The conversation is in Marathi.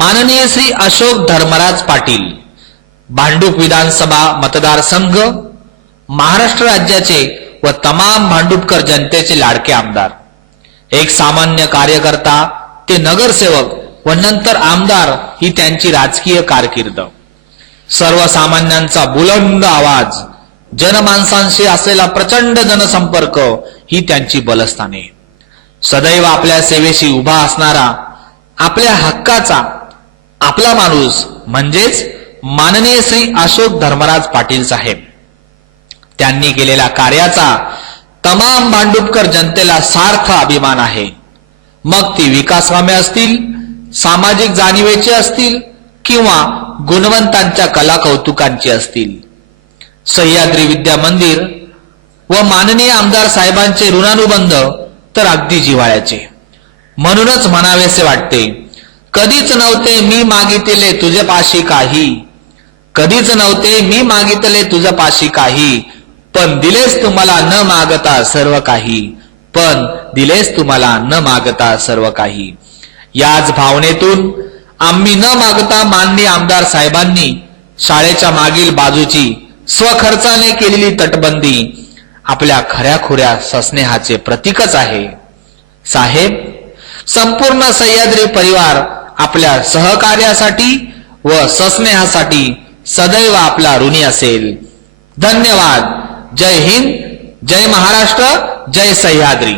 माननीय श्री अशोक धर्मराज पाटील, भांडूप विधानसभा मतदारसंघ, महाराष्ट्र राज्याचे व तमाम भांडूपकर जनतेचे लाडके आमदार, एक सामान्य कार्यकर्ता ते नगरसेवक व नंतर आमदार ही त्यांची राजकीय कारकीर्द। सर्वसामान्यांचा बुलंद आवाज, जनमानसांशी असलेला प्रचंड जनसंपर्क ही त्यांची बलस्थाने। सदैव आपल्या सेवेशी उभा असणारा, आपल्या हक्काचा आपला माणूस म्हणजेच माननीय श्री अशोक धर्मराज पाटील साहेब। त्यांनी केलेल्या कार्याचा तमाम भांडूपकर जनतेला सार्थ अभिमान आहे। मग ती विकासकामे असतील, सामाजिक जाणीवेची असतील किंवा गुणवंतांच्या कला कौतुकांची असतील। सह्याद्री विद्या मंदिर व माननीय आमदार साहेबांचे ऋणानुबंध तर अगदी जिव्हाळ्याचे। म्हणूनच म्हणावेसे वाटते, कधीच नव्हते मी मागितले तुझ्यापाशी काही, कधीच नव्हते मी मागितले तुझ्यापाशी काही, पण दिलेस तुम्हाला न मागता सर्व काही, पण दिलेस तुम्हाला न मागता सर्व काही। याच भावनेतून आम्ही न मागता माननीय आमदार साहेबांनी शाळेच्या मागील बाजूची स्वखर्चाने केलेली तटबंदी आपल्या खऱ्याखुऱ्या सस्नेहाचे प्रतीकच आहे। साहेब, संपूर्ण सह्याद्री परिवार आपल्या सहकार्यासाठी व सस्नेहासाठी सदैव आपला ऋणी असेल। धन्यवाद। जय हिंद, जय महाराष्ट्र, जय सह्याद्री।